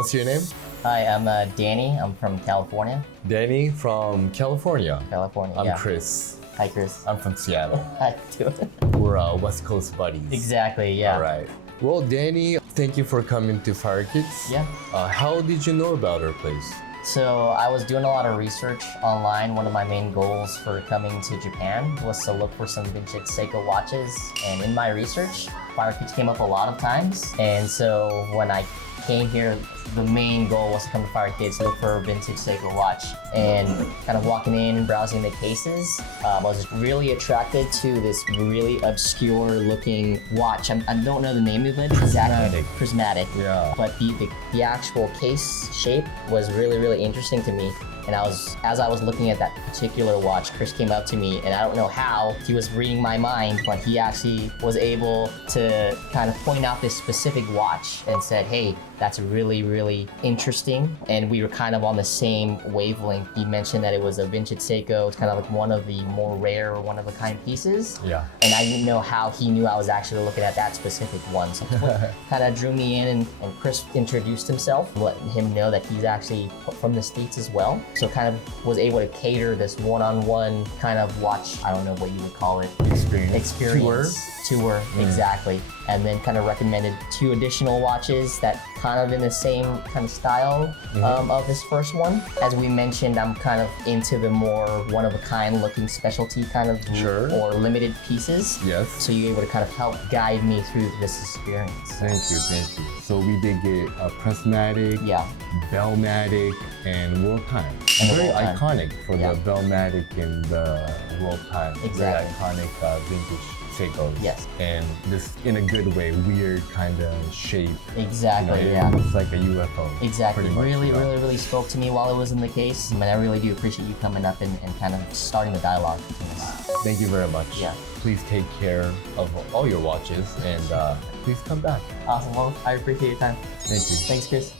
what's your name? Hi, I'm Danny. I'm from California. Danny from California. California, I'm yeah. Chris. Hi, Chris. I'm from Seattle. Hi, too. We're West Coast buddies. Exactly, yeah. All right. Well, Danny, thank you for coming to Fire Kids. Yeah. How did you know about our place? So I was doing a lot of research online. One of my main goals for coming to Japan was to look for some vintage Seiko watches. And in my research, Fire Kids came up a lot of times. And so when I came here, the main goal was to come to Fire Kids, look for a vintage Seiko watch. And kind of walking in and browsing the cases, I was really attracted to this really obscure looking watch. I don't know the name of it exactly. Prismatic. Yeah. But the actual case shape was really interesting to me. And as I was looking at that particular watch, Chris came up to me, and I don't know how he was reading my mind, but he actually was able to kind of point out this specific watch and said, hey, that's really interesting. And we were kind of on the same wavelength. He mentioned that it was a vintage Seiko. It's kind of like one of the more rare or one-of-a-kind pieces. Yeah. And I didn't know how he knew I was actually looking at that specific one. So it kind of drew me in, and Chris introduced himself, letting him know that he's actually from the States as well. So kind of was able to cater this one-on-one kind of watch, I don't know what you would call it. Experience. Tour, exactly. And then kind of recommended 2 additional watches that kind of in the same kind of style of this first one. As we mentioned, I'm kind of into the more one-of-a-kind looking specialty kind of or limited pieces. Yes. So you're able to kind of help guide me through this experience. Thank you. So we did get a Prismatic, Yeah, Bellmatic, and World Time. And the Very World Time. iconic for Yeah. the Bellmatic and the World Time. Exactly. Very iconic vintage Seikos. Yes. And this, in a good way, weird kind of shape. exactly, It yeah. looks like a UFO. Exactly. pretty much, Really, you know. really spoke to me while it was in the case. And I really do appreciate you coming up and kind of starting the dialogue. Thank you very much. Yeah. Please take care of all your watches and please come back. Awesome. Well, I appreciate your time. Thank you. Thanks, Chris.